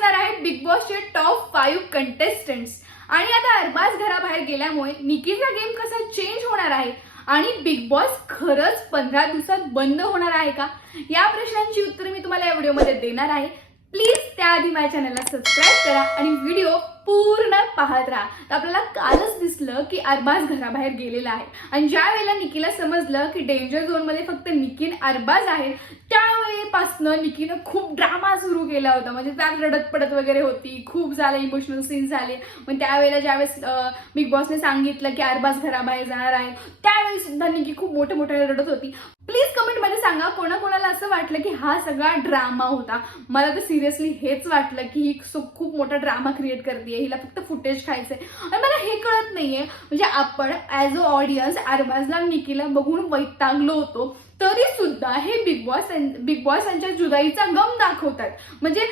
असणार आहेत big बॉसचे top 5 contestants. आणि आता अरबाज घराबाहेर गेल्यामुळे निकीचा गेम कसा चेंज होणार आहे आणि बिग बॉस खरंच 15 दिवसात बंद होणार आहे का, या प्रश्नांची उत्तरे मी तुम्हाला या व्हिडिओमध्ये देणार आहे. प्लीज त्याआधी माझ्या चॅनलला सबस्क्राईब करा आणि व्हिडिओ पूर्ण पाहत राहा. तर आपल्याला कालच दिसलं की अरबाज घराबाहेर गेलेला आहे आणि ज्या वेळेला निकीला समजलं की डेंजर झोनमध्ये फक्त निकी अरबाज आहे, त्यावेळेपासनं निकीनं खूप ड्रामा सुरू केला होता. म्हणजे त्यात रडत पडत वगैरे होती, खूप झालं, इमोशनल सीन झाले. पण त्यावेळेला ज्यावेळेस बिग बॉसने सांगितलं की अरबाज घराबाहेर जाणार आहे, त्यावेळी सुद्धा निकी खूप मोठे रडत होती. प्लीज कमेंटमध्ये सांगा कोणाकोणाला असं वाटलं की हा सगळा ड्रामा होता. मला तर सिरियसली हेच वाटलं की ही खूप मोठा ड्रामा क्रिएट करते, हिला फक्त फुटेज खायचंय. आणि मला हे कळत नाहीये, म्हणजे आपण ॲज अ ऑडियन्स अरबाजला निकीला बघून वैतागलो होतो, तरी सुद्धा हे बिग बॉस यांच्या जुदाईचा गम दाखवतात. म्हणजे